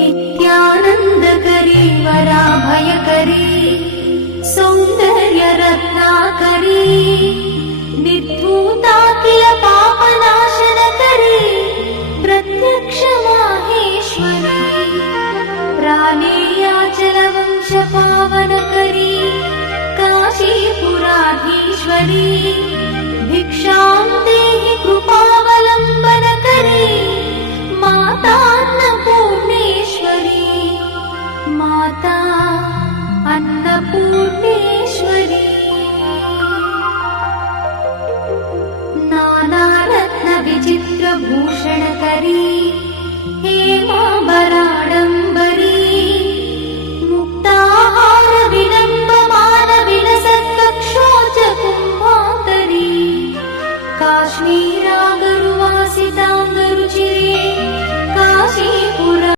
नित्यानन्दकरी वराभयकरी सौन्दर्यरत्नाकरी निर्धूताखिल पापनाशनकरी प्रत्यक्ष माहेश्वरी प्राणेयाचलवंश पावनकरी काशीपुराधीश्वरी भिक्षां ते